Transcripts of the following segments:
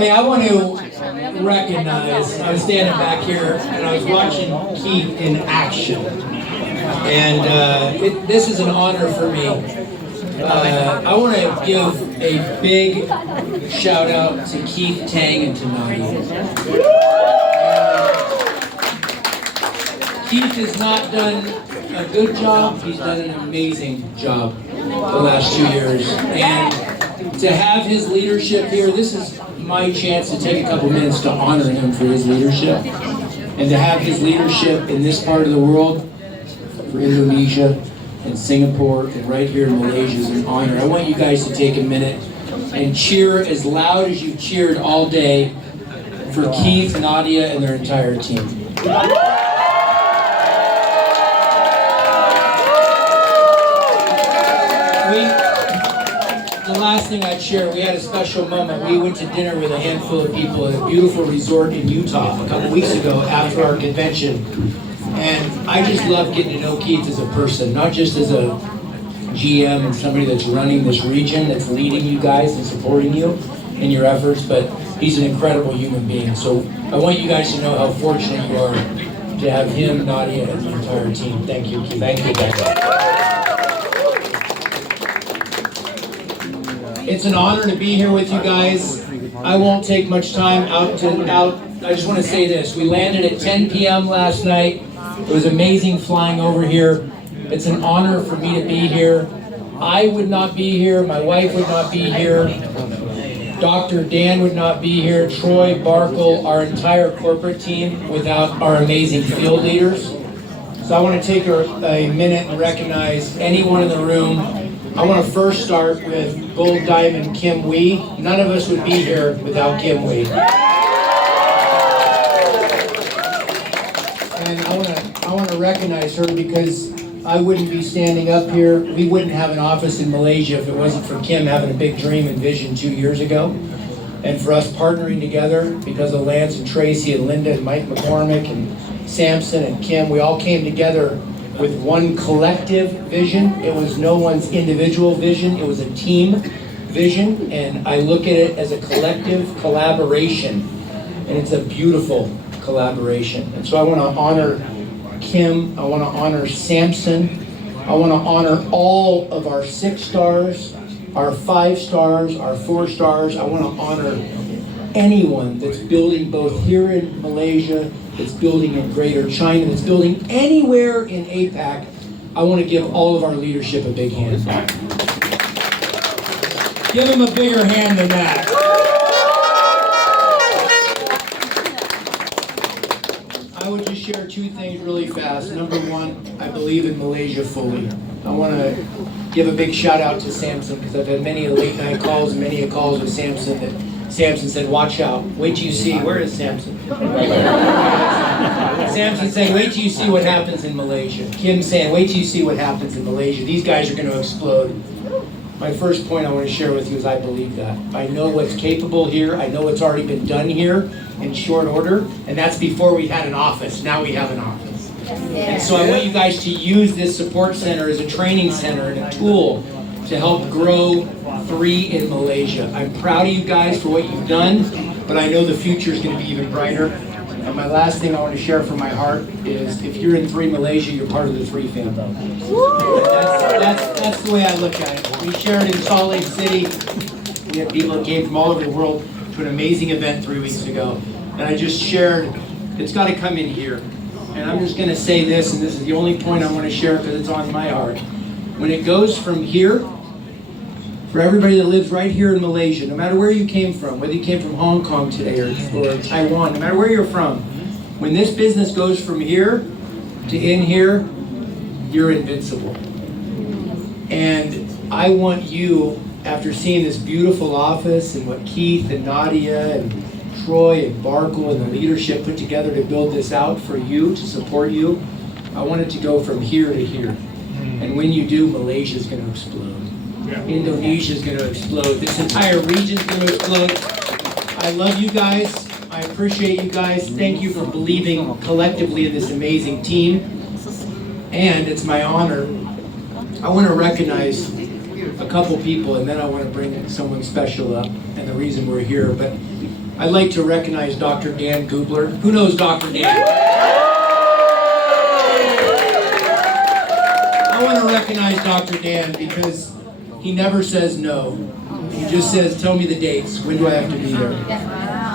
Hey, I want to recognize, I was standing back here and I was watching Keith in action. And this is an honor for me. I want to give a big shout out to Keith, Tang, and to Nadia. Keith has not done a good job, he's done an amazing job the last 2 years. And to have his leadership here, this is my chance to take a couple minutes to honor him for his leadership. And to have his leadership in this part of the world, for Indonesia and Singapore and right here in Malaysia is an honor. I want you guys to take a minute and cheer as loud as you've cheered all day for Keith, Nadia, and their entire team. The last thing I'd share, we had a special moment. We went to dinner with a handful of people at a beautiful resort in Utah a couple weeks ago after our convention. And I just love getting to know Keith as a person, not just as a GM and somebody that's running this region, that's leading you guys and supporting you in your efforts, but he's an incredible human being. So I want you guys to know how fortunate you are to have him, Nadia, and the entire team. Thank you, Keith. Thank you, Becca. It's an honor to be here with you guys. I won't take much time out. I just want to say this. We landed at 10 p.m. last night. It was amazing flying over here. It's an honor for me to be here. I would not be here. My wife would not be here. Dr. Dan would not be here. Troy, Barkle, our entire corporate team without our amazing field leaders. So I want to take a minute and recognize anyone in the room. I want to first start with Gold Diamond Kim Wee. None of us would be here without Kim Wee. And I want to recognize her because I wouldn't be standing up here. We wouldn't have an office in Malaysia if it wasn't for Kim having a big dream and vision 2 years ago. And for us partnering together because of Lance and Tracy and Linda and Mike McCormick and Samson and Kim, we all came together with one collective vision. It was no one's individual vision, it was a team vision, and I look at it as a collective collaboration, and it's a beautiful collaboration. And so I want to honor Kim, I want to honor Samson, I want to honor all of our 6 stars, our 5 stars, our 4 stars. I want to honor anyone that's building both here in Malaysia, that's building in Greater China, that's building anywhere in APAC. I want to give all of our leadership a big hand. Give them a bigger hand than that. I would just share 2 things really fast. Number 1, I believe in Malaysia fully. I want to give a big shout out to Samson because I've had many late night calls and many calls with Samson that Samson said, watch out, wait till you see, where is Samson? Samson saying, wait till you see what happens in Malaysia. Kim saying, wait till you see what happens in Malaysia. These guys are going to explode. My first point I want to share with you is I believe that. I know what's capable here. I know what's already been done here in short order. And that's before we had an office. Now we have an office. And so I want you guys to use this support center as a training center and a tool to help grow 3 in Malaysia. I'm proud of you guys for what you've done, but I know the future is going to be even brighter. And my last thing I want to share from my heart is if you're in 3 Malaysia, you're part of the 3 family. That's the way I look at it. We shared in Salt Lake City. We had people that came from all over the world to an amazing event 3 weeks ago. And I just shared, it's got to come in here. And I'm just going to say this, and this is the only point I want to share because it's on my heart. When it goes from here, for everybody that lives right here in Malaysia, no matter where you came from, whether you came from Hong Kong today or Taiwan, no matter where you're from, when this business goes from here to in here, you're invincible. And I want you, after seeing this beautiful office and what Keith and Nadia and Troy and Barkle and the leadership put together to build this out for you, to support you, I want it to go from here to here. And when you do, Malaysia is going to explode. Indonesia is going to explode. This entire region is going to explode. I love you guys. I appreciate you guys. Thank you for believing collectively in this amazing team. And it's my honor. I want to recognize a couple people, and then I want to bring someone special up and the reason we're here. But I'd like to recognize Dr. Dan Gubler. Who knows Dr. Dan? I want to recognize Dr. Dan because he never says no. He just says, tell me the dates. When do I have to be there?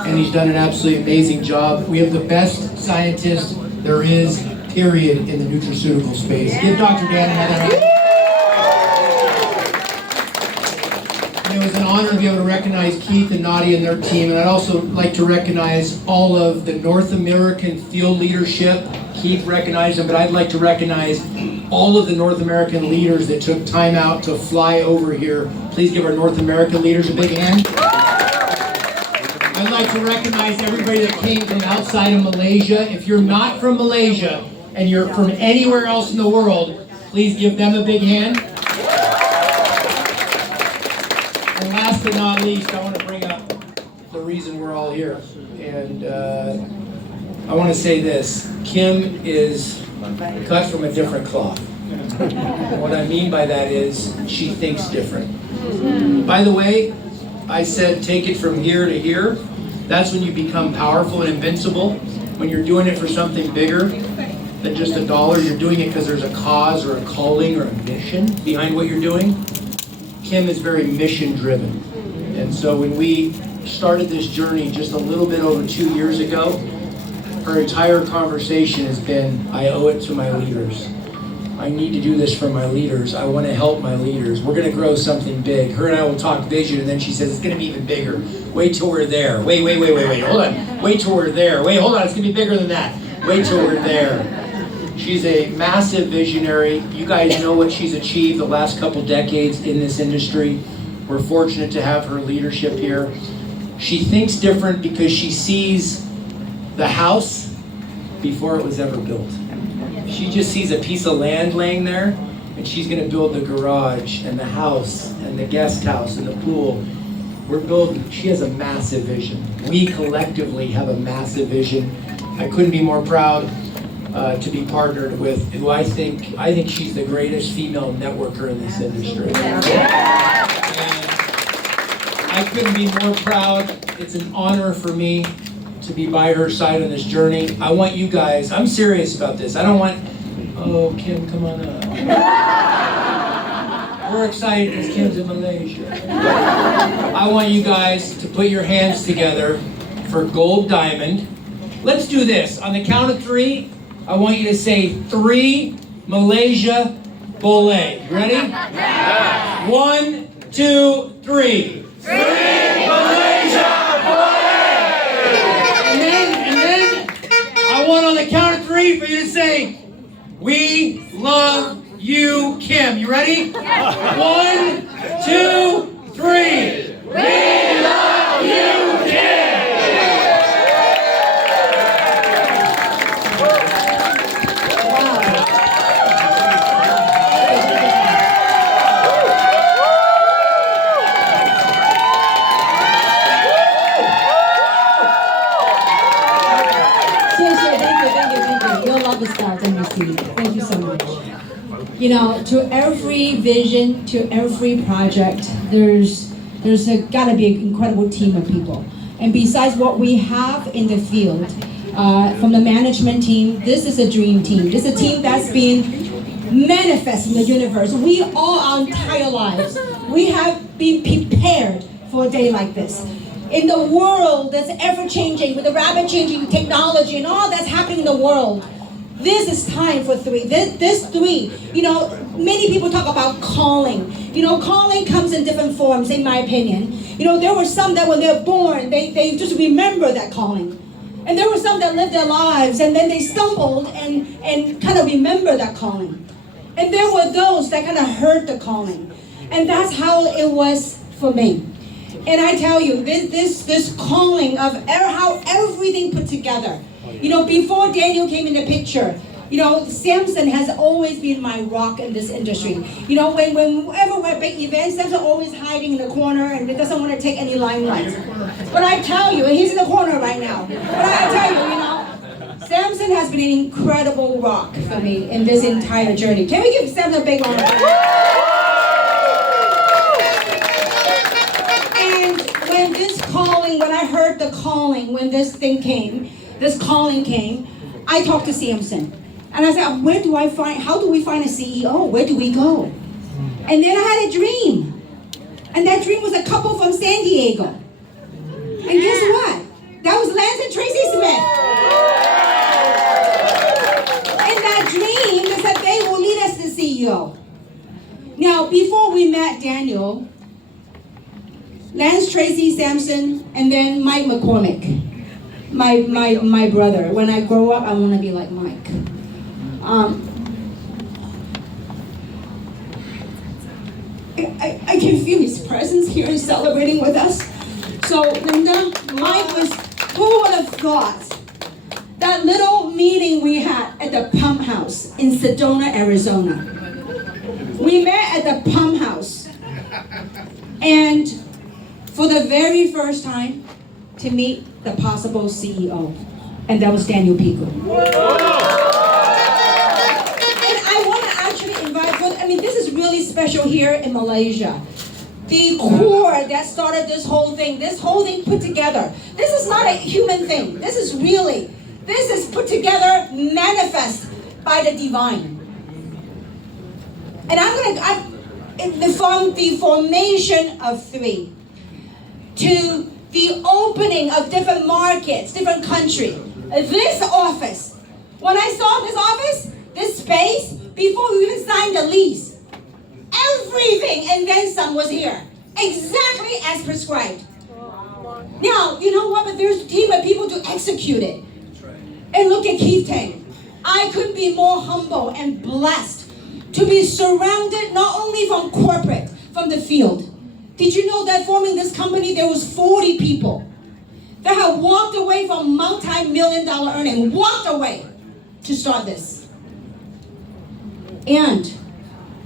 And he's done an absolutely amazing job. We have the best scientist there is, period, in the nutraceutical space. Give Dr. Dan another round. It was an honor to be able to recognize Keith and Nadia and their team, and I'd also like to recognize all of the North American field leadership. Keith recognized them, but I'd like to recognize all of the North American leaders that took time out to fly over here. Please give our North American leaders a big hand. I'd like to recognize everybody that came from outside of Malaysia. If you're not from Malaysia and you're from anywhere else in the world, please give them a big hand. And last but not least, I want to bring up the reason we're all here. And I want to say this. Kim is cut from a different cloth. What I mean by that is she thinks different. By the way, I said take it from here to here. That's when you become powerful and invincible. When you're doing it for something bigger than just a dollar, you're doing it because there's a cause or a calling or a mission behind what you're doing. Kim is very mission driven. And so when we started this journey just a little bit over 2 years ago, her entire conversation has been, I owe it to my leaders. I need to do this for my leaders. I want to help my leaders. We're going to grow something big. Her and I will talk vision, and then she says, it's going to be even bigger. Wait till we're there. Wait. Hold on. Wait till we're there. Wait, hold on. It's going to be bigger than that. Wait till we're there. She's a massive visionary. You guys know what she's achieved the last couple decades in this industry. We're fortunate to have her leadership here. She thinks different because she sees the house before it was ever built. She just sees a piece of land laying there, and she's going to build the garage and the house and the guest house and the pool. We're building. She has a massive vision. We collectively have a massive vision. I couldn't be more proud to be partnered with who I think she's the greatest female networker in this industry. And I couldn't be more proud. It's an honor for me to be by her side on this journey. I want you guys, I'm serious about this. I don't want, oh, Kim, come on up. We're excited because Kim's in Malaysia. I want you guys to put your hands together for Gold Diamond. Let's do this. On the count of 3, I want you to say 3 Malaysia Bole. You ready? Yeah. 1, 2, 3. 3 Malaysia Bole! And then I want on the count of 3 for you to say, we love you, Kim. You ready? 1, 2, 3. We love you, Kim! Thank you so much. You know, to every vision, to every project, there's got to be an incredible team of people. And besides what we have in the field, from the management team, this is a dream team. This is a team that's been manifest in the universe. We all our entire lives, we have been prepared for a day like this. In the world that's ever changing, with the rapid changing technology and all that's happening in the world, this is time for 3. This 3, you know, many people talk about calling. You know, calling comes in different forms, in my opinion. You know, there were some that when they're born, they just remember that calling. And there were some that lived their lives and then they stumbled and kind of remember that calling. And there were those that kind of heard the calling. And that's how it was for me. And I tell you, this calling of how everything put together. You know, before Daniel came in the picture, you know, Samson has always been my rock in this industry. You know, whenever we're at big events, Samson always hiding in the corner and doesn't want to take any limelight. But I tell you, and he's in the corner right now. But I tell you, you know, Samson has been an incredible rock for me in this entire journey. Can we give Samson a big round? And when I heard the calling, when this calling came, I talked to Samson. And I said, how do we find a CEO? Where do we go? And then I had a dream. And that dream was a couple from San Diego. And guess what? That was Lance and Tracy Smith. In that dream, they said they will lead us to CEO. Now, before we met Daniel, Lance, Tracy, Samson, and then Mike McCormick, my brother. When I grow up, I want to be like Mike. I can feel his presence here and celebrating with us. So, Linda, Mike was, who would have thought that little meeting we had at the pump house in Sedona, Arizona. We met at the pump house. And for the very first time, to meet the possible CEO. And that was Daniel Picou. This is really special here in Malaysia. The core that started this whole thing put together. This is not a human thing. This is put together, manifest by the divine. And from the formation of 3 to the opening of different markets, different countries. This office, when I saw this office, this space, before we even signed the lease, everything and then some was here, exactly as prescribed. Now, you know what? But there's a team of people to execute it. And look at Keith Tang. I couldn't be more humble and blessed to be surrounded not only from corporate, from the field. Did you know that forming this company, there was 40 people that have walked away from multi-million-dollar earning, walked away to start this. And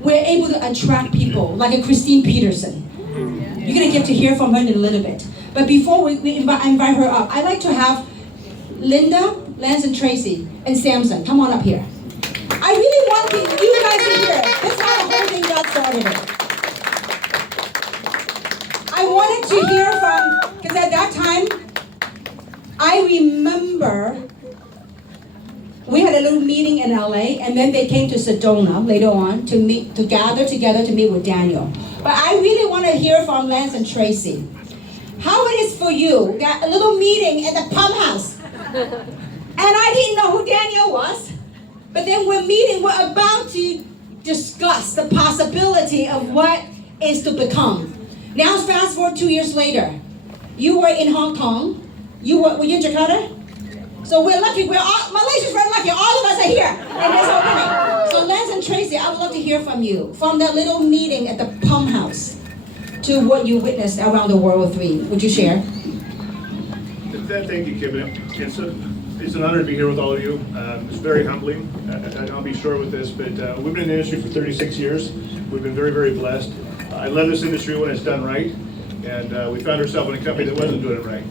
we're able to attract people like a Christine Peterson. You're going to get to hear from her in a little bit. But before I invite her up, I'd like to have Linda, Lance, and Tracy, and Samson come on up here. I really want you guys to hear it. This is how the whole thing got started. I wanted to hear from, because at that time, I remember we had a little meeting in LA, and then they came to Sedona later on to gather together to meet with Daniel. But I really want to hear from Lance and Tracy. How it is for you, that a little meeting at the pump house. And I didn't know who Daniel was, but then we're about to discuss the possibility of what is to become. Now fast forward 2 years later. You were in Hong Kong. Were you in Jakarta? So we're lucky. Malaysia's very lucky. All of us are here in this opening. So Lance and Tracy, I would love to hear from you. From that little meeting at the pump house to what you witnessed around the world 3. Would you share? Thank you, Kim. It's an honor to be here with all of you. It's very humbling. I'll be short with this, but we've been in the industry for 36 years. We've been very, very blessed. I love this industry when it's done right, and we found ourselves in a company that wasn't doing it right.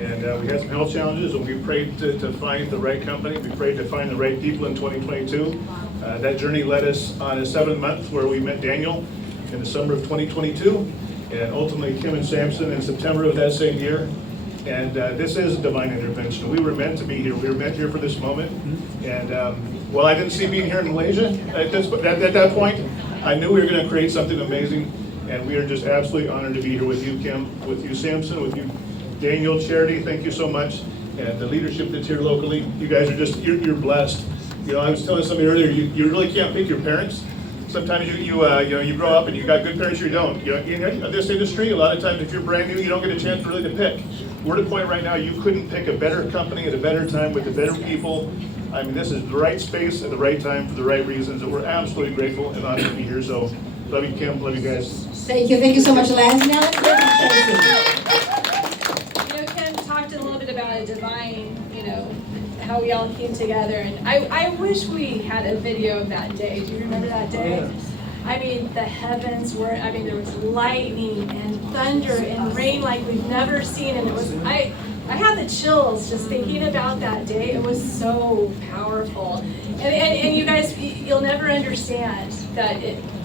And we had some health challenges, and we prayed to find the right company. We prayed to find the right people in 2022. That journey led us on a 7th month where we met Daniel in the summer of 2022, and ultimately Kim and Samson in September of that same year. And this is a divine intervention. We were meant to be here. We were meant here for this moment. And while I didn't see being here in Malaysia at that point, I knew we were going to create something amazing. And we are just absolutely honored to be here with you, Kim, with you, Samson, with you, Daniel, Charity. Thank you so much. And the leadership that's here locally. You guys are just, you're blessed. You know, I was telling somebody earlier, you really can't pick your parents. Sometimes you grow up and you got good parents or you don't. You know, in this industry, a lot of times if you're brand new, you don't get a chance really to pick. We're at a point right now you couldn't pick a better company at a better time with the better people. I mean, this is the right space at the right time for the right reasons, and we're absolutely grateful and honored to be here. So, love you, Kim. Love you guys. Thank you so much, Lance. Now let's go to Tracy. Kim talked a little bit about a divine, how we all came together, and I wish we had a video of that day. Do you remember that day? I mean, the heavens were, there was lightning and thunder and rain like we've never seen, and it was, I had the chills just thinking about that day. It was so powerful. And you guys, you'll never understand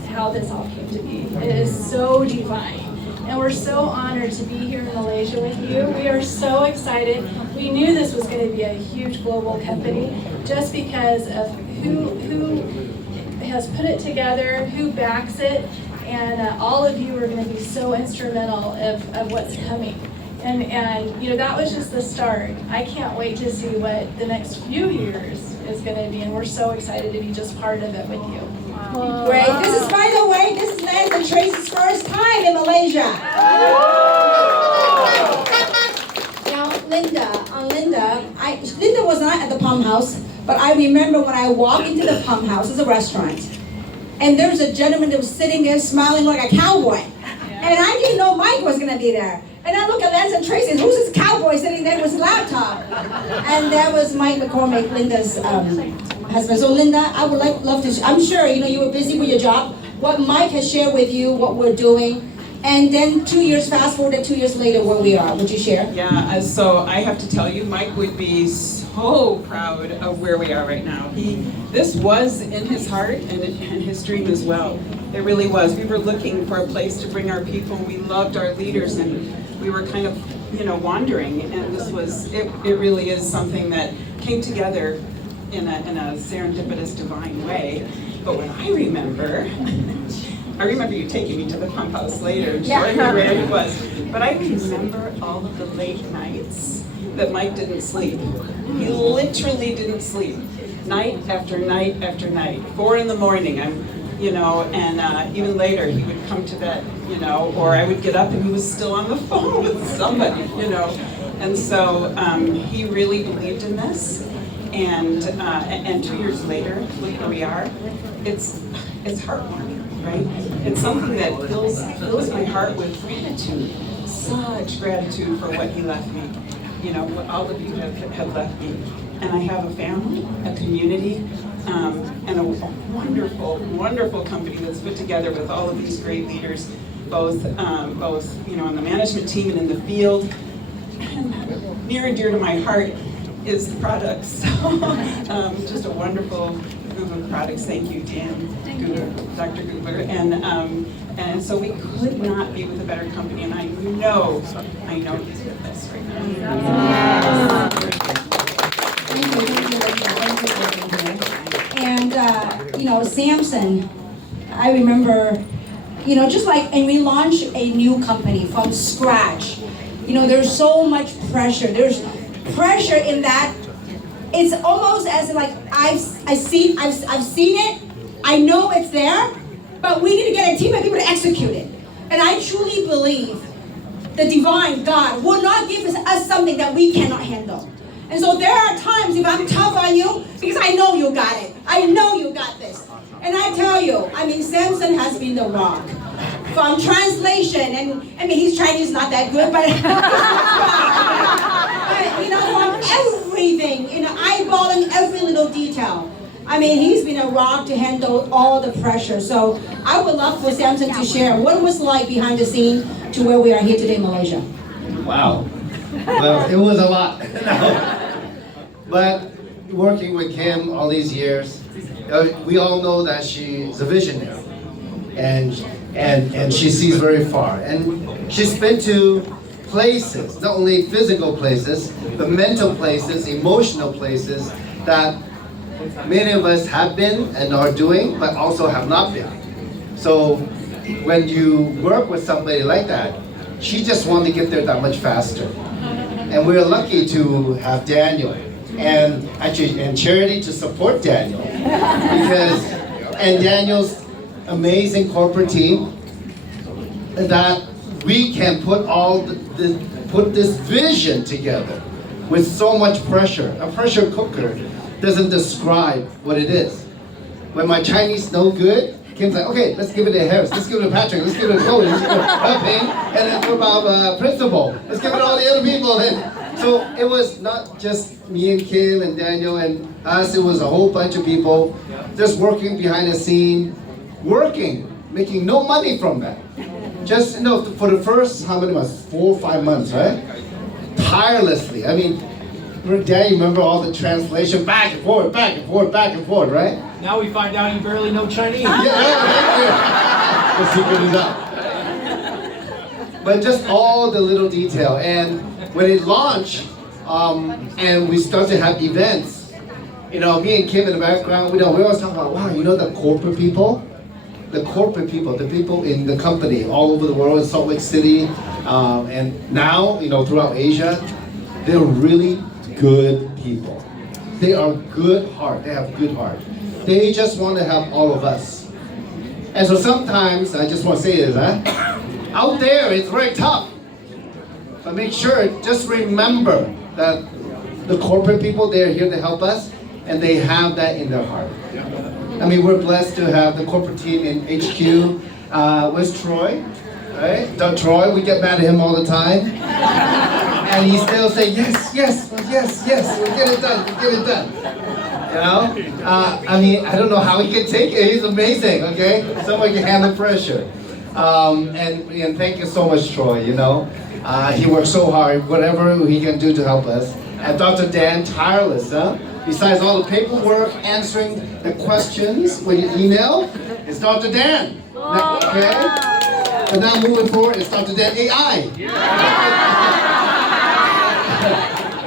how this all came to be. It is so divine. And we're so honored to be here in Malaysia with you. We are so excited. We knew this was going to be a huge global company just because of who has put it together, who backs it, and all of you are going to be so instrumental of what's coming. And you know, that was just the start. I can't wait to see what the next few years is going to be, and we're so excited to be just part of it with you. Great. This is, by the way, this is Lance and Tracy's first time in Malaysia. Now, Linda, Linda was not at the Palm House, but I remember when I walked into the Palm House, it's a restaurant, and there's a gentleman that was sitting there smiling like a cowboy. And I didn't know Mike was going to be there. And I look at Lance and Tracy, who's this cowboy sitting there with his laptop? And that was Mike McCormick, Linda's husband. So Linda, I would love to, I'm sure, you know, you were busy with your job. What Mike has shared with you, what we're doing, and then 2 years, fast forward 2 years later, where we are. Would you share? Yeah, so I have to tell you, Mike would be so proud of where we are right now. This was in his heart and his dream as well. It really was. We were looking for a place to bring our people. We loved our leaders, and we were kind of, you know, wandering. And this was, it really is something that came together in a serendipitous, divine way. But what I remember you taking me to the pump house later and showing me where it was. But I remember all of the late nights that Mike didn't sleep. He literally didn't sleep. Night after night after night. 4 in the morning, you know, and even later he would come to bed, you know, or I would get up and he was still on the phone with somebody, you know. And so he really believed in this. And 2 years later, look where we are. It's heartwarming, right? It's something that fills my heart with gratitude, such gratitude for what he left me. You know, what all of you have left me. And I have a family, a community, and a wonderful, wonderful company that's put together with all of these great leaders, both you know, on the management team and in the field. And near and dear to my heart is the products. So, just a wonderful group of products. Thank you, Dan, Dr. Googler, and so we could not be with a better company. And I know he's with us right now. And you know, Samson, I remember, you know, just like, and we launched a new company from scratch. You know, there's so much pressure. There's pressure in that. It's almost as like I've seen it. I know it's there, but we need to get a team of people to execute it. And I truly believe the divine God will not give us something that we cannot handle. And so there are times if I'm tough on you, because I know you got it. I know you got this. And I tell you, I mean, Samson has been the rock. From translation, and I mean, he's Chinese, not that good, but you know, from everything, you know, eyeballing every little detail. I mean, he's been a rock to handle all the pressure. So I would love for Samson to share what it was like behind the scene to where we are here today in Malaysia. Wow. Well, it was a lot. But working with Kim all these years, we all know that she's a visionary, and she sees very far. And she's been to places, not only physical places, but mental places, emotional places that many of us have been and are doing, but also have not been. So when you work with somebody like that, she just wanted to get there that much faster. And we're lucky to have Daniel and Charity to support Daniel, and Daniel's amazing corporate team, that we can put put this vision together with so much pressure. A pressure cooker doesn't describe what it is. When my Chinese no good, Kim's like, okay, let's give it to Harris, let's give it to Patrick, let's give it to Cody, let's give it to Ping, and then what about Principal? Let's give it to all the other people. And so it was not just me and Kim and Daniel and us, it was a whole bunch of people just working behind the scene, making no money from that. Just, you know, for the first, how many months? 4 or 5 months, right? Tirelessly. I mean, Dad, you remember all the translation, back and forth, back and forth, back and forth, right? Now we find out you barely know Chinese. Yeah, thank you. The secret is out. but just all the little detail. And when it launched, and we started to have events, you know, me and Kim in the background, we always talk about, wow, you know, the corporate people, the people in the company all over the world, in Salt Lake City, and now, you know, throughout Asia, they're really good people. They are good heart. They have good heart. They just want to help all of us. And so sometimes, I just want to say this, out there it's very tough. But make sure, just remember that the corporate people, they're here to help us, and they have that in their heart. I mean, we're blessed to have the corporate team in HQ. Where's Troy? Right? Doug Troy, we get mad at him all the time. And he still say, yes, we'll get it done. You know? I mean, I don't know how he can take it. He's amazing, okay? Someone can handle pressure. And thank you so much, Troy, you know? He works so hard, whatever he can do to help us. And Dr. Dan, tireless, huh? Besides all the paperwork, answering the questions with your email, it's Dr. Dan. Okay? And now moving forward, it's Dr. Dan AI.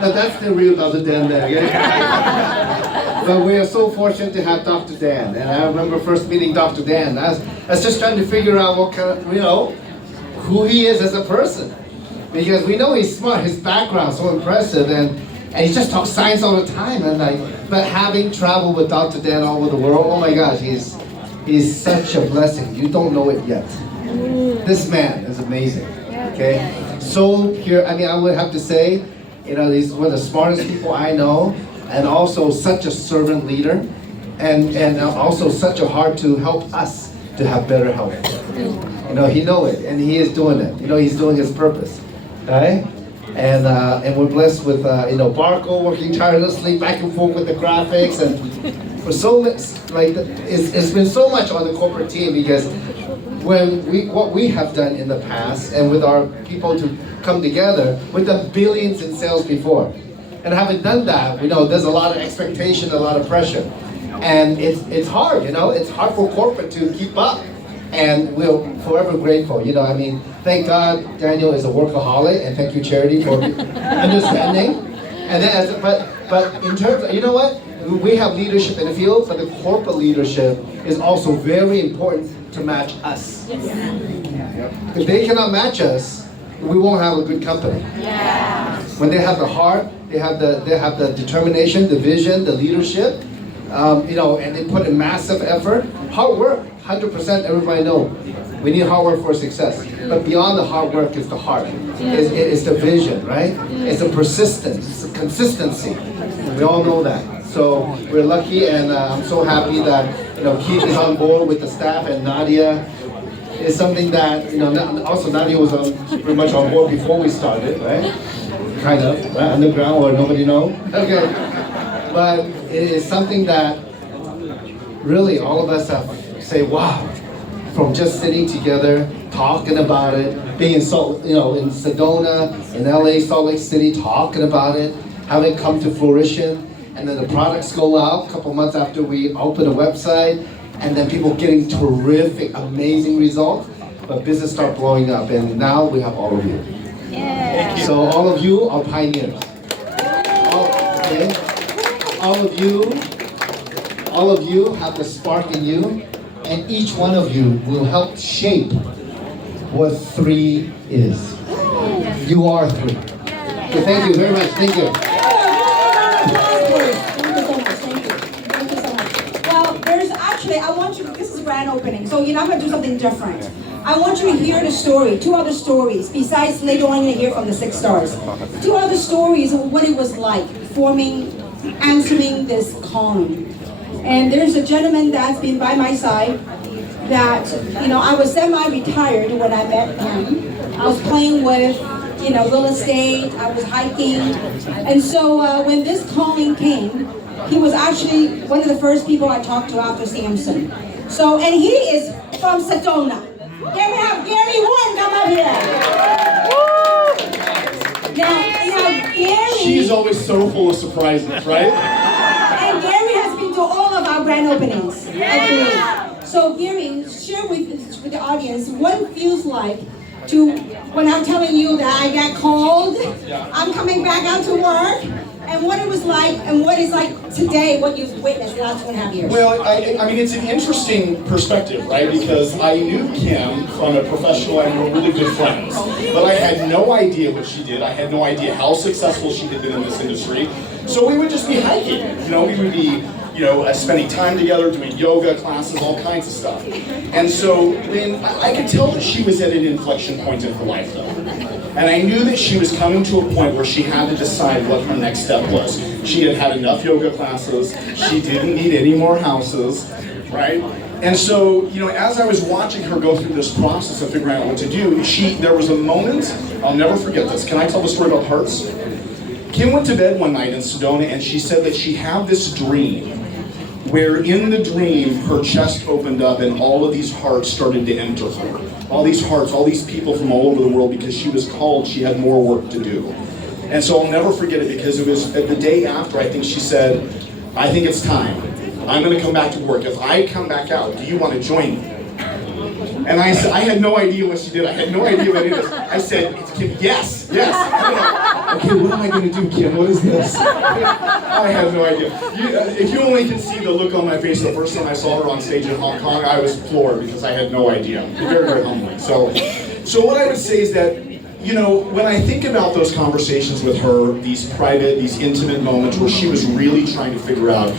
Now that's the real Dr. Dan there, okay? But we are so fortunate to have Dr. Dan. And I remember first meeting Dr. Dan. I was just trying to figure out what kind of, you know, who he is as a person. Because we know he's smart, his background's so impressive, and he just talks science all the time. And but having traveled with Dr. Dan all over the world, oh my gosh, he's such a blessing. You don't know it yet. This man is amazing. Okay, so here, I mean, I would have to say, you know, he's one of the smartest people I know, and also such a servant leader, and also such a heart to help us to have better health. You know, he knows it, and he is doing it. You know, he's doing his purpose. Right? And we're blessed with you know, Barco working tirelessly back and forth with the graphics, and we're so like it's been so much on the corporate team, because what we have done in the past, and with our people to come together, we've done billions in sales before, and having done that, we know there's a lot of expectation, a lot of pressure, and it's hard, you know, it's hard for corporate to keep up. And we're forever grateful. You know, I mean, thank God Daniel is a workaholic, and thank you, Charity, for understanding. And then, but in terms of, you know what? We have leadership in the field, but the corporate leadership is also very important to match us. If they cannot match us, we won't have a good company. When they have the heart, they have the determination, the vision, the leadership, you know, and they put in massive effort, hard work. 100%, everybody know. We need hard work for success. But beyond the hard work is the heart. It's the vision, right? It's the persistence, it's the consistency. We all know that. So we're lucky, and I'm so happy that, you know, Keith is on board with the staff, and Nadia is something that, you know, also Nadia was pretty much on board before we started, right? Kind of, right? Underground, or nobody know. Okay. But it is something that really all of us have say, wow, from just sitting together, talking about it, being in in Sedona, in LA, Salt Lake City, talking about it, having it come to fruition, and then the products go out a couple months after we open a website, and then people getting terrific, amazing results, but business start blowing up, and now we have all of you. So all of you are pioneers. All of you have the spark in you, and each one of you will help shape what 3 is. You are 3. So thank you very much. Thank you. Thank you so much. Well, there's actually, I want you, this is grand opening, so you're not going to do something different. I want you to hear the story, 2 other stories, besides later on you're going to hear from the 6 stars. 2 other stories of what it was like answering this calling. And there's a gentleman that's been by my side that, you know, I was semi-retired when I met him. I was playing with, you know, real estate, I was hiking. And so when this calling came, he was actually one of the first people I talked to after Samson. So, and he is from Sedona. Can we have Gary Warren come up here? Now, Gary... She's always so full of surprises, right? And Gary has been to all of our grand openings. So Gary, share with the audience what it feels like to when I'm telling you that I got cold, I'm coming back out to work, and what it was like, and what it's like today, what you've witnessed the last 2.5 years. Well, I mean, it's an interesting perspective, right? Because I knew Kim from a professional and we were really good friends. But I had no idea what she did. I had no idea how successful she had been in this industry. So we would just be hiking. You know, we would be, spending time together, doing yoga classes, all kinds of stuff. And so then I could tell that she was at an inflection point in her life, though. And I knew that she was coming to a point where she had to decide what her next step was. She had had enough yoga classes. She didn't need any more houses, right? And so, as I was watching her go through this process of figuring out what to do, there was a moment, I'll never forget this. Can I tell the story about hearts? Kim went to bed one night in Sedona and she said that she had this dream where in the dream her chest opened up and all of these hearts started to enter her. All these hearts, all these people from all over the world, because she was called, she had more work to do. And so I'll never forget it, because it was the day after, I think she said, I think it's time. I'm going to come back to work. If I come back out, do you want to join me? And I said, I had no idea what she did. I had no idea what it is. I said, it's Kim, yes. Okay, what am I going to do, Kim? What is this? I have no idea. If you only can see the look on my face the first time I saw her on stage in Hong Kong, I was floored because I had no idea. Very, very humbling. So what I would say is that, when I think about those conversations with her, these private, these intimate moments where she was really trying to figure out,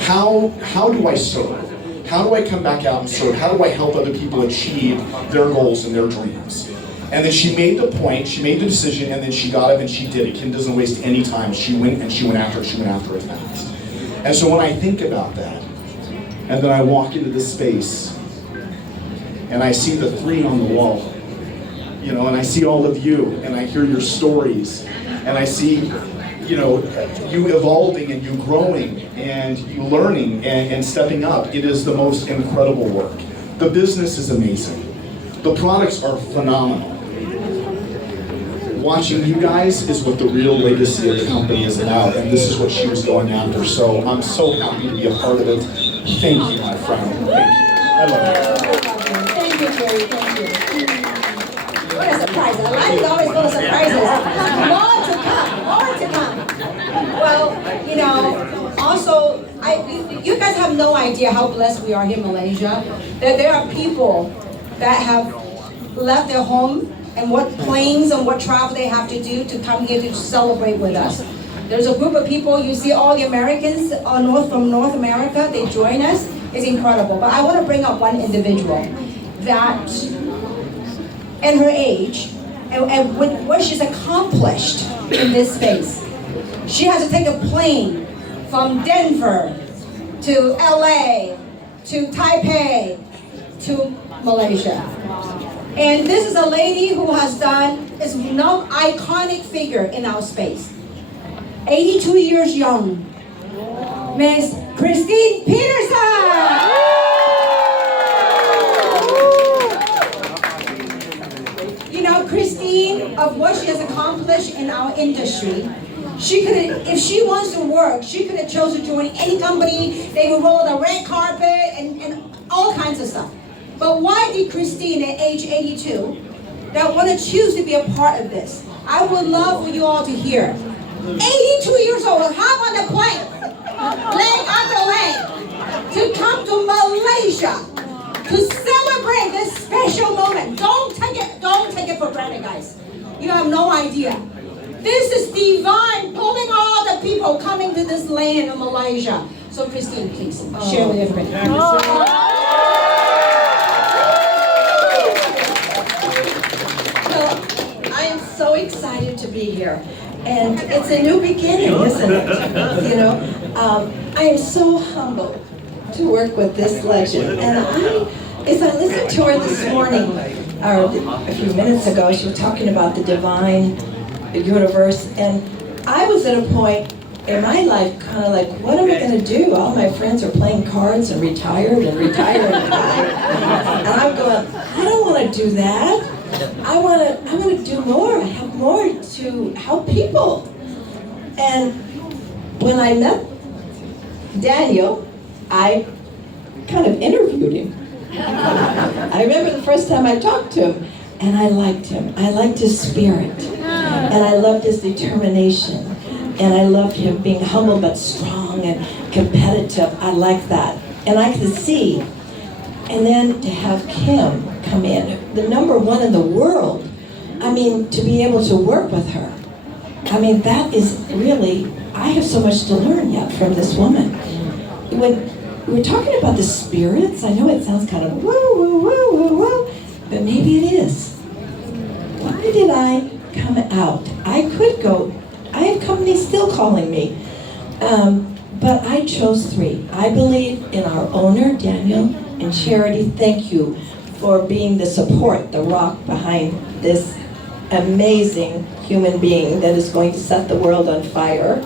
how do I serve? How do I come back out and serve? How do I help other people achieve their goals and their dreams? And then she made the point, she made the decision, and then she got up and she did it. Kim doesn't waste any time. She went after it fast. And so when I think about that, and then I walk into this space, and I see the 3 on the wall, and I see all of you, and I hear your stories, and I see you evolving and you growing and you learning and stepping up. It is the most incredible work. The business is amazing. The products are phenomenal. Watching you guys is what the real legacy of the company is about, and this is what she was going after. So I'm so happy to be a part of it. Thank you, my friend. Thank you. I love you. Thank you, Terry. Thank you. What a surprise. I like it always full of surprises. More to come. More to come. Well, also, you guys have no idea how blessed we are here in Malaysia. That there are people that have left their home and what planes and what travel they have to do to come here to celebrate with us. There's a group of people, you see all the Americans from North America, they join us. It's incredible. But I want to bring up one individual that, in her age, and what she's accomplished in this space. She has to take a plane from Denver to LA to Taipei to Malaysia. And this is a lady who is now iconic figure in our space. 82 years young, Miss Christine Peterson. Christine, of what she has accomplished in our industry, she could have, if she wants to work, she could have chosen to join any company. They would roll the red carpet and all kinds of stuff. But why did Christine at age 82 that want to choose to be a part of this? I would love for you all to hear. 82 years old, hop on the plane, leg after leg, to come to Malaysia to celebrate this special moment. Don't take it for granted, guys. You have no idea. This is divine, pulling all the people coming to this land of Malaysia. So Christine, please, share with everybody. I am so excited to be here. And it's a new beginning, isn't it? I am so humbled to work with this legend. And as I listened to her this morning, or a few minutes ago, she was talking about the divine universe. And I was at a point in my life kind of like, what am I going to do? All my friends are playing cards and retired. And I'm going, I don't want to do that. I want to do more. I have more to help people. And when I met Daniel, I kind of interviewed him. I remember the first time I talked to him, and I liked him. I liked his spirit, and I loved his determination, and I loved him being humble but strong and competitive. I liked that, and I could see. And then to have Kim come in, the #1 in the world, I mean, to be able to work with her, I mean, that is really, I have so much to learn yet from this woman. When we're talking about the spirits, I know it sounds kind of woo, woo, woo, woo, woo, but maybe it is. Why did I come out? I could go, I have companies still calling me, but I chose 3. I believe in our owner, Daniel, and Charity. Thank you for being the support, the rock behind this amazing human being that is going to set the world on fire.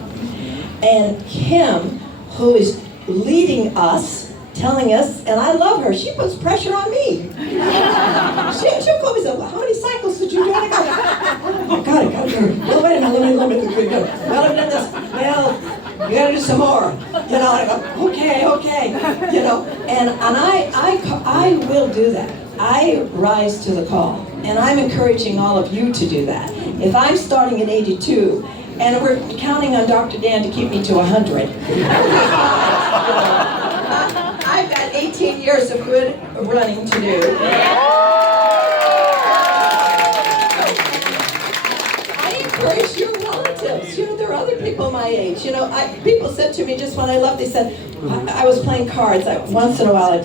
And Kim, who is leading us, telling us, and I love her, she puts pressure on me. She'll call me and say, well, how many cycles did you do? And I go, oh God, I gotta do it. Well, wait a minute, let me do it. Well, I've done this. Well, you gotta do some more. You know, and I go, okay, you know, and I will do that. I rise to the call, and I'm encouraging all of you to do that. If I'm starting at 82, and we're counting on Dr. Dan to keep me to 100, I've got 18 years of good running to do. I encourage your relatives. You know, there are other people my age. You know, people said to me just when I left, they said, I was playing cards. Once in a while I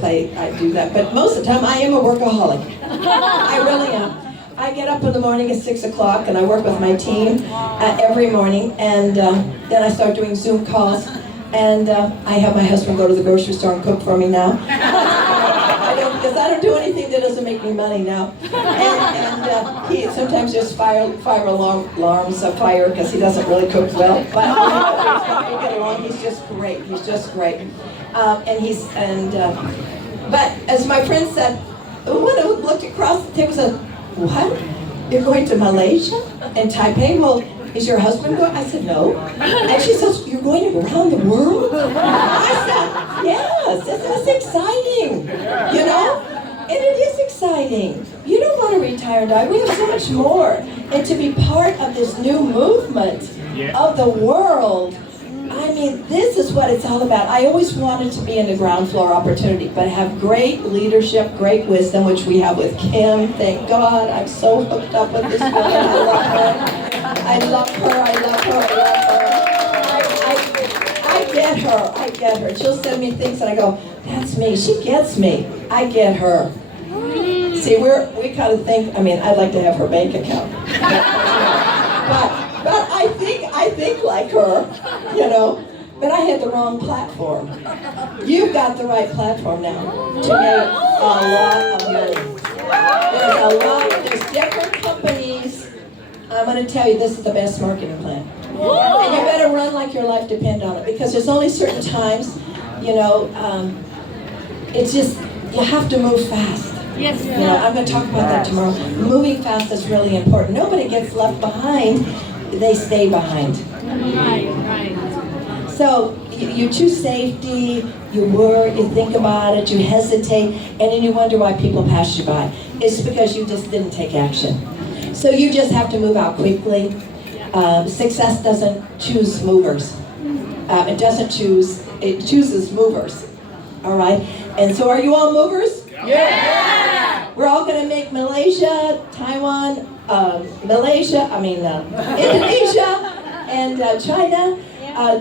do that, but most of the time I am a workaholic. I really am. I get up in the morning at 6 o'clock and I work with my team every morning, and then I start doing Zoom calls, and I have my husband go to the grocery store and cook for me now. Because I don't do anything that doesn't make me money now. And he sometimes just fire alarms of fire because he doesn't really cook well. But we get along. He's just great. He's just great. But as my friend said, when I looked across the table, said, "What? You're going to Malaysia and Taipei? Well, is your husband going?" I said, "No." And she says, "You're going around the world?" I said, "Yes, this is exciting, you know?" And it is exciting. You don't want to retire and die. We have so much more. And to be part of this new movement of the world, I mean, this is what it's all about. I always wanted to be in the ground floor opportunity, but have great leadership, great wisdom, which we have with Kim. Thank God. I'm so hooked up with this woman. I love her. I love her. I love her. I love her. I get her. She'll send me things and I go, that's me. She gets me. I get her. See, we kind of think, I mean, I'd like to have her bank account. But I think like her, you know. But I had the wrong platform. You've got the right platform now to make a lot of money. There's different companies. I'm going to tell you, this is the best marketing plan. And you better run like your life depends on it, because there's only certain times, you know, it's just, you have to move fast. Yes. You know, I'm going to talk about that tomorrow. Moving fast is really important. Nobody gets left behind, they stay behind. Right. So you choose safety, you worry, you think about it, you hesitate, and then you wonder why people pass you by. It's because you just didn't take action. So you just have to move out quickly. Success doesn't choose movers. It chooses movers. All right? And so are you all movers? Yeah! We're all going to make Malaysia, Taiwan, Indonesia, and China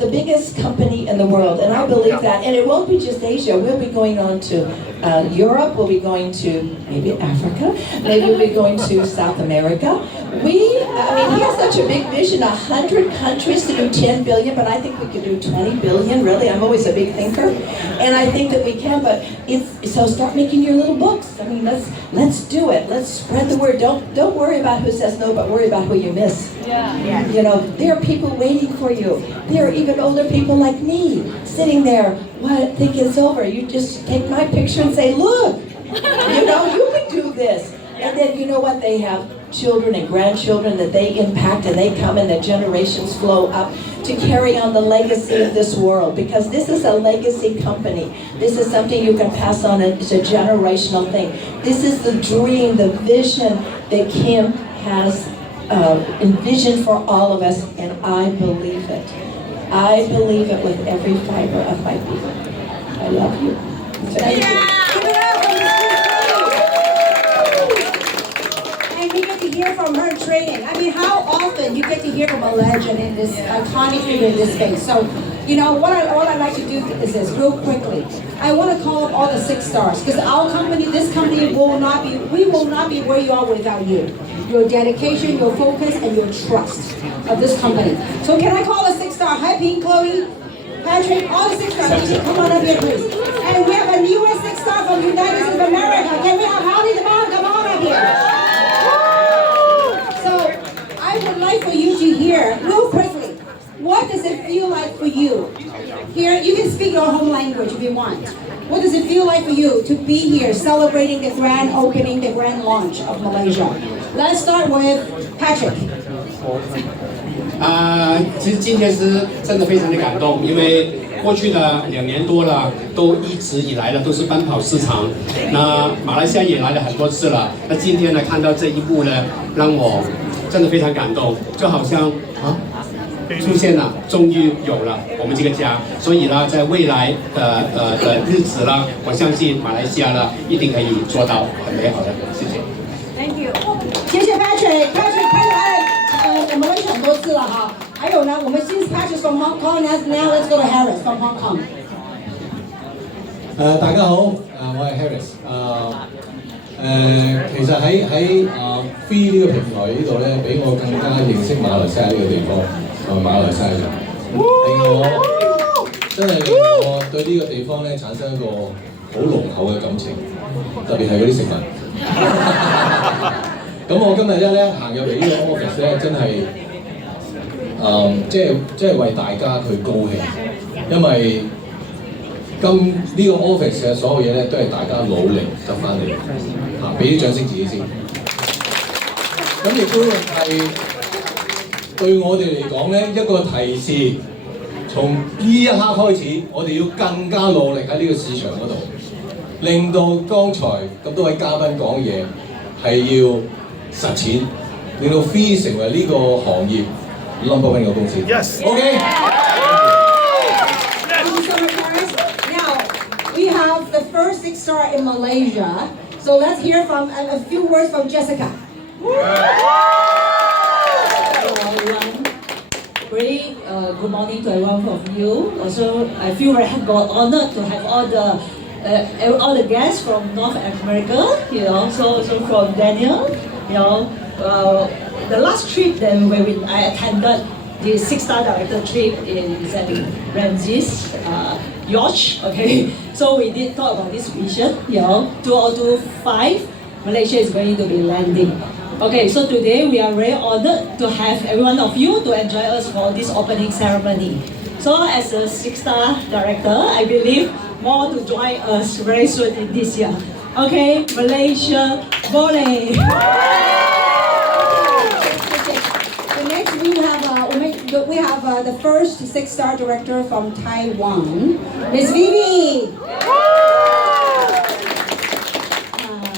the biggest company in the world, and I believe that. And it won't be just Asia. We'll be going on to Europe. We'll be going to maybe Africa. Maybe we'll be going to South America. He has such a big vision, 100 countries to do 10 billion, but I think we could do 20 billion, really. I'm always a big thinker. And I think that we can, but so start making your little books. I mean, let's do it. Let's spread the word. Don't worry about who says no, but worry about who you miss. Yeah. You know, there are people waiting for you. There are even older people like me sitting there. What? Think it's over. You just take my picture and say, look, you know, you can do this. And then you know what? They have children and grandchildren that they impact, and they come and the generations flow up to carry on the legacy of this world, because this is a legacy company. This is something you can pass on. It's a generational thing. This is the dream, the vision that Kim has envisioned for all of us, and I believe it. I believe it with every fiber of my being. I love you. Thank you. And we get to hear from her training. I mean, how often you get to hear from a legend in this iconic figure in this space? So, you know, what I'd like to do is this, real quickly. I want to call up all the 6 stars, because our company, this company we will not be where you are without you. Your dedication, your focus, and your trust of this company. So can I call a 6-star? Hi, Pink, Chloe, Patrick, all the 6 stars. Come on up here, please. And we have a newest 6-star from United States of America. Can we have Howdy the Mom? Come on up here. So I would like for you to hear, real quickly, what does it feel like for you? Here, you can speak your home language if you want. What does it feel like for you to be here celebrating the grand opening, the grand launch of Malaysia? Let's start with Patrick. 其实今天是真的非常的感动，因为过去的2年多了，都一直以来的都是奔跑市场。那马来西亚也来了很多次了，那今天呢看到这一幕呢，让我真的非常感动，就好像出现了，终于有了我们这个家。所以呢，在未来的日子呢，我相信马来西亚呢一定可以做到很美好的。谢谢。Thank you. 谢谢 Patrick。Patrick 拍了我们认识很多次了哈。还有呢，我们since Patrick from Hong Kong, now let's go to Harris from Hong Kong. 大家好，我係 Harris。其實喺Free 呢個平台呢度咧，俾我更加認識馬來西亞呢個地方同埋馬來西亞人，真係令我對呢個地方咧產生一個好濃厚嘅感情，特別係嗰啲食物。咁我今日咧行入嚟呢個 office 咧，真係即係為大家去高興，因為呢個 office 嘅所有嘢咧都係大家努力得翻嚟，俾啲掌聲自己先。咁亦都係對我哋嚟講咧一個提示，從呢一刻開始，我哋要更加努力喺呢個市場嗰度，令到剛才咁多位嘉賓講嘢係要實踐，令到 Free 成為呢個行業number one 嘅公司。Yes. OK. Thank you so much, Harris. Now we have the first 6-star in Malaysia. So let's hear from a few words from Jessica. Hello everyone. Really good morning to everyone of you. Also, I feel very honored to have all the guests from North America. You know, so from Daniel. You know, the last trip then when I attended the 6-star director trip is at Ramses yacht. Okay, so we did talk about this vision. You know, 2025, Malaysia is going to be landing. Okay, so today we are very honored to have every one of you to enjoy us for this opening ceremony. So as a 6-star director, I believe more to join us very soon in this year. Okay, Malaysia, boleh. Next we have the first 6-star director from Taiwan, Miss Vivi.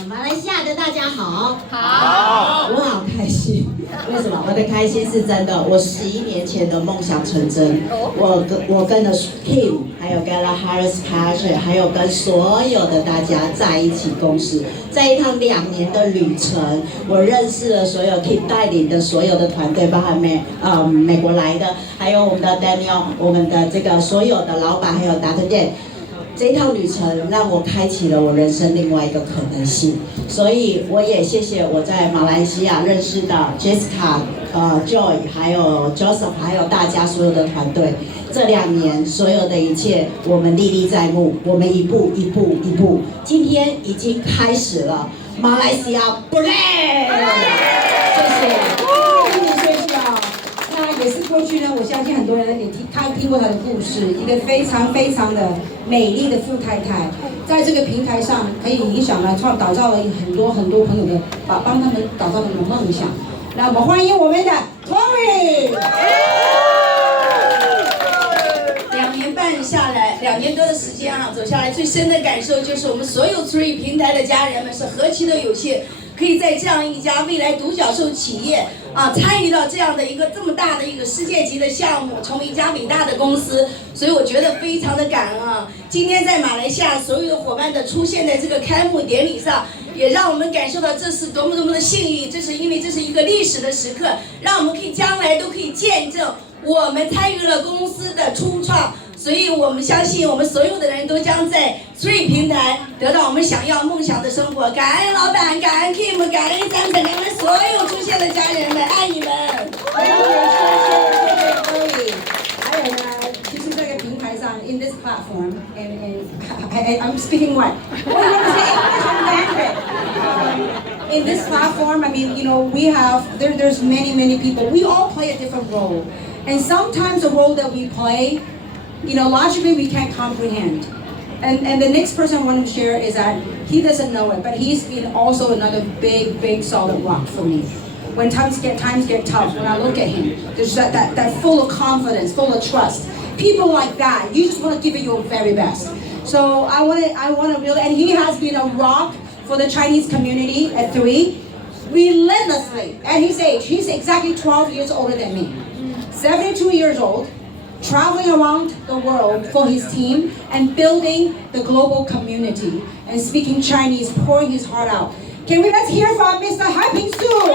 马来西亚的大家好，我好开心。为什么？我的开心是真的。我11年前的梦想成真。我跟了 Kim， 还有跟了 Harris Patrick， 还有跟所有的大家在一起共事，在一趟2年的旅程，我认识了所有 Kim 带领的所有的团队，包含美国来的，还有我们的 Daniel， 我们的这个所有的老板，还有 Dr. Dan。这一趟旅程让我开启了我人生另外一个可能性，所以我也谢谢我在马来西亚认识的 Jessica、Joy， 还有 Joseph， 还有大家所有的团队。这2年所有的一切，我们历历在目，我们一步一步一步，今天已经开始了。马来西亚 ，Play！ 谢谢。也是过去呢，我相信很多人也听过她的故事，一个非常非常的美丽的富太太。在这个平台上可以影响了打造了很多朋友的，帮他们打造他们的梦想。那我们欢迎我们的 Tori。2年半下来，2年多的时间啊，走下来最深的感受就是我们所有 Three 平台的家人们是何其的有幸，可以在这样一家未来独角兽企业啊，参与到这样的一个这么大的一个世界级的项目，成为一家伟大的公司，所以我觉得非常的感恩啊。今天在马来西亚所有的伙伴的出现在这个开幕典礼上，也让我们感受到这是多么的幸运，这是因为这是一个历史的时刻，让我们可以将来都可以见证我们参与了公司的初创。所以我们相信，我们所有的人都将在 Three 平台得到我们想要梦想的生活。感恩老板，感恩 Kim， 感恩咱们两位所有出现的家人们，爱你们。谢谢 Chloe。还有呢，其实这个平台上 ，in this platform, and I'm speaking what? What do you want to say? In this platform, I mean, you know, we have there's many people. We all play a different role, and sometimes the role that we play, you know, logically we can't comprehend. And the next person I want to share is that he doesn't know it, but he's been also another big solid rock for me. When times get tough, when I look at him, there's that full of confidence, full of trust. People like that, you just want to give it your very best. So I want to really, and he has been a rock for the Chinese community at 3, relentlessly. At his age, he's exactly 12 years older than me. 72 years old, traveling around the world for his team and building the global community and speaking Chinese, pouring his heart out. Let's hear from Mr. Picou.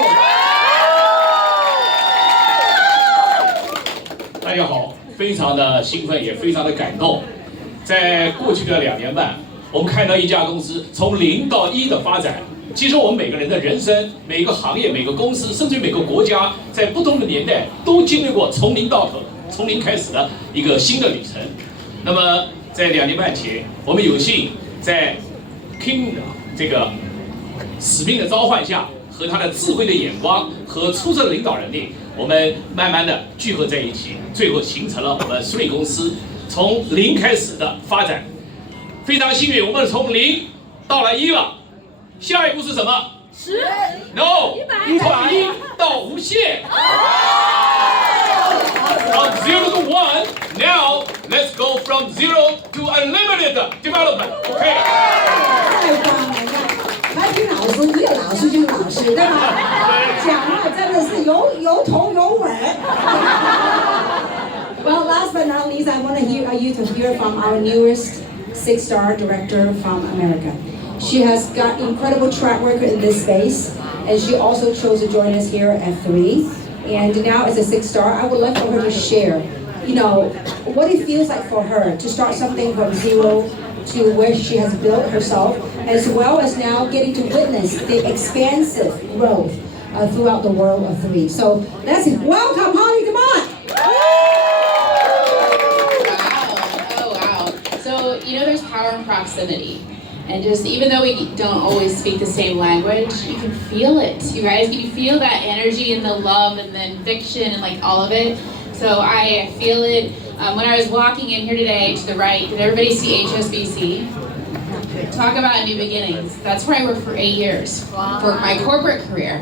大家好，非常的兴奋，也非常的感动。在过去的2年半，我们看到一家公司从0到1的发展。其实我们每个人的人生、每个行业、每个公司，甚至每个国家，在不同的年代都经历过从零到头、从零开始的一个新的旅程。那么在2年半前，我们有幸在 King 的这个使命的召唤下，和他的智慧的眼光和出色的领导能力，我们慢慢的聚合在一起，最后形成了我们苏利公司从0开始的发展。非常幸运，我们从0到了1了。下一步是什么？10 No， 从1到无限。From 0 to 1, now let's go from 0 to unlimited development. OK。太棒了！他听老师，一个老师就是老师，对吧？讲话真的是有头有尾。Well, last but not least, I want you to hear from our newest 6-star director from America. She has got incredible track record in this space, and she also chose to join us here at 3. And now as a 6-star, I would like for her to share, you know, what it feels like for her to start something from 0 to where she has built herself, as well as now getting to witness the expansive growth throughout the world of 3. So let's welcome Holly, come on! Wow. So, you know, there's power in proximity. And just, even though we don't always speak the same language, you can feel it. You guys, you feel that energy and the love and the conviction and like all of it. So I feel it. When I was walking in here today to the right, did everybody see HSBC? Talk about new beginnings. That's where I worked for 8 years for my corporate career.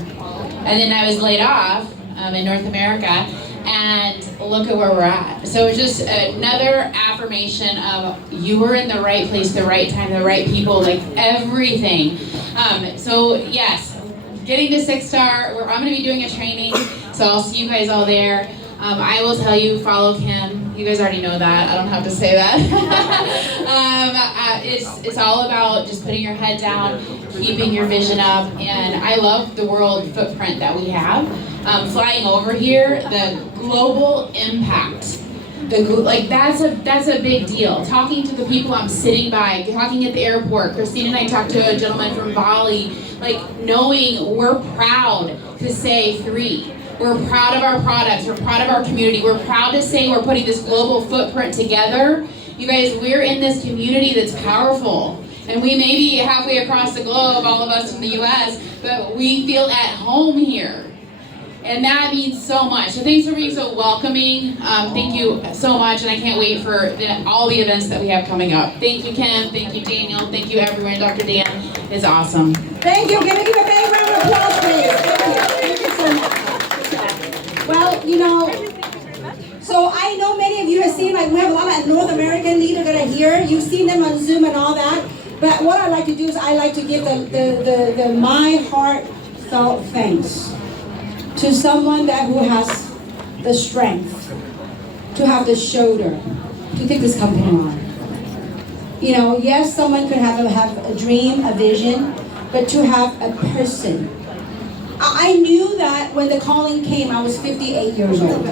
And then I was laid off in North America. And look at where we're at. So it's just another affirmation of you were in the right place, the right time, the right people, like everything. So yes, getting to 6-star, I'm gonna be doing a training, so I'll see you guys all there. I will tell you, follow Kim. You guys already know that, I don't have to say that. It's all about just putting your head down, keeping your vision up, and I love the world footprint that we have. Flying over here, the global impact, that's a big deal. Talking to the people I'm sitting by, talking at the airport. Christine and I talked to a gentleman from Bali, like knowing we're proud to say 3. We're proud of our products, we're proud of our community, we're proud to say we're putting this global footprint together. You guys, we're in this community that's powerful. And we may be halfway across the globe, all of us in the US, but we feel at home here. And that means so much. So thanks for being so welcoming. Thank you so much, and I can't wait for all the events that we have coming up. Thank you, Kim. Thank you, Daniel. Thank you, everyone. Dr. Dan is awesome. Thank you. Can we give a big round of applause, please? Thank you so much. Well, you know, so I know many of you have seen, like we have a lot of North American leaders that are here. You've seen them on Zoom and all that. But what I like to do is I like to give the my heartfelt thanks to someone that who has the strength, to have the shoulder, to take this company on. You know, yes, someone could have a dream, a vision, but to have a person. I knew that when the calling came, I was 58 years old.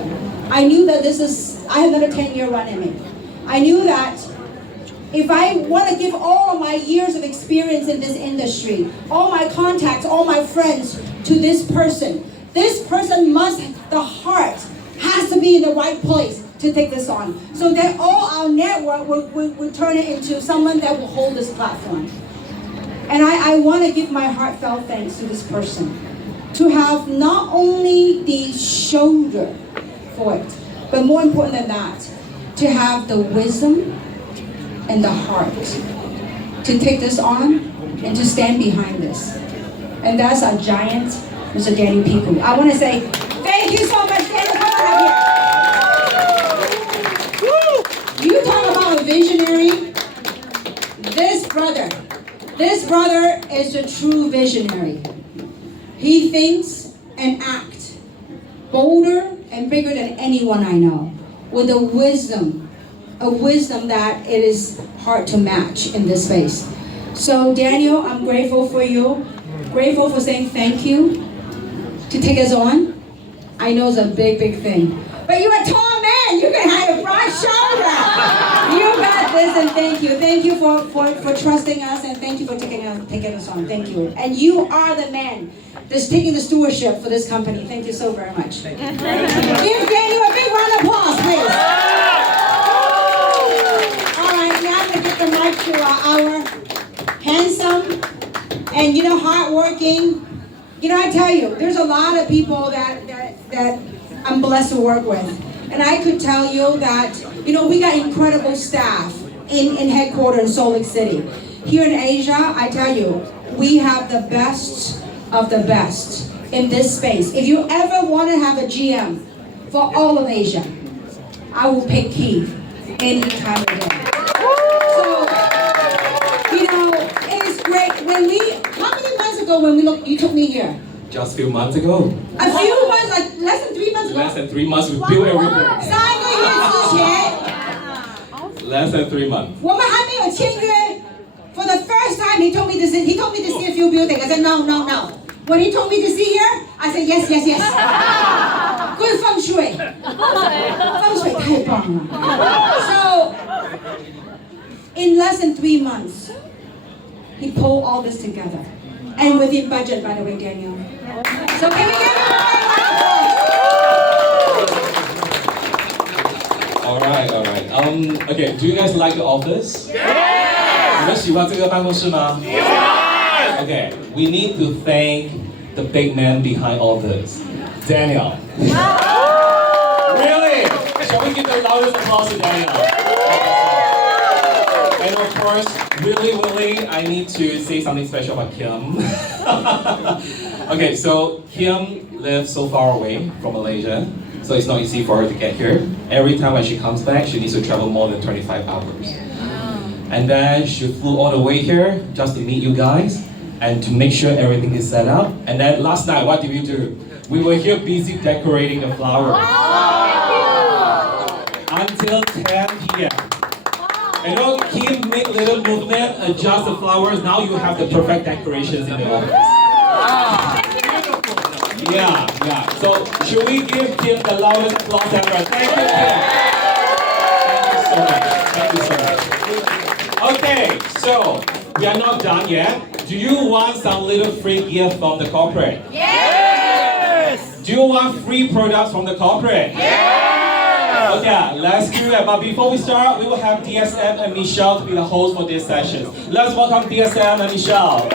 I knew that I have another 10-year run in me. I knew that if I want to give all of my years of experience in this industry, all my contacts, all my friends to this person must, the heart has to be in the right place to take this on. So that all our network will turn it into someone that will hold this platform. And I want to give my heartfelt thanks to this person. To have not only the shoulder for it, but more important than that, to have the wisdom and the heart to take this on and to stand behind this. And that's our giant, Mr. Daniel Picou. I want to say thank you so much, Daniel, for having here. You talk about a visionary. This brother is a true visionary. He thinks and acts bolder and bigger than anyone I know, with a wisdom that it is hard to match in this space. So Daniel, I'm grateful for you, grateful for saying thank you to take us on. I know it's a big, big thing, but you're a tall man, you can have a broad shoulder. You got this, and thank you for trusting us, and thank you for taking us on. Thank you, and you are the man that's taking the stewardship for this company. Thank you so very much. Give Daniel a big round of applause, please. All right, now I'm going to give the mic to our handsome and, you know, hardworking. You know, I tell you, there's a lot of people that I'm blessed to work with. And I could tell you that, you know, we got incredible staff in headquarters in Salt Lake City. Here in Asia, I tell you, we have the best of the best in this space. If you ever want to have a GM for all of Asia, I will pick Keith any time of day. So, you know, it is great. How many months ago you took me here? Just a few months ago. A few months, like less than 3 months ago? Less than 3 months, we built everything. 3个月之前 Less than 3 months. 我们还没有签约 For the first time, he told me to see a few buildings. I said, no. When he told me to see here, I said, yes. Good feng shui. Feng shui 太棒了. So, in less than 3 months, he pulled all this together. And within budget, by the way, Daniel. So can we give him a round of applause? All right. Okay, do you guys like the office? Yes! 你们喜欢这个办公室吗？ Yes! Okay, we need to thank the big man behind all this, Daniel. Really? Shall we give the loudest applause to Daniel? And of course, really, I need to say something special about Kim. Okay, so Kim lives so far away from Malaysia, so it's not easy for her to get here. Every time when she comes back, she needs to travel more than 25 hours. And then she flew all the way here just to meet you guys and to make sure everything is set up. And then last night, what did we do? We were here busy decorating the flowers. Until 10 p.m. And then Kim made little movement, adjust the flowers. Now you have the perfect decorations in the office. Yeah. So should we give Kim the loudest applause ever? Thank you, Kim. Thank you so much. Okay, so we are not done yet. Do you want some little free gift from the corporate? Yes! Do you want free products from the corporate? Yes! Okay, let's do that. But before we start, we will have DSM and Michelle to be the host for this session. Let's welcome DSM and Michelle.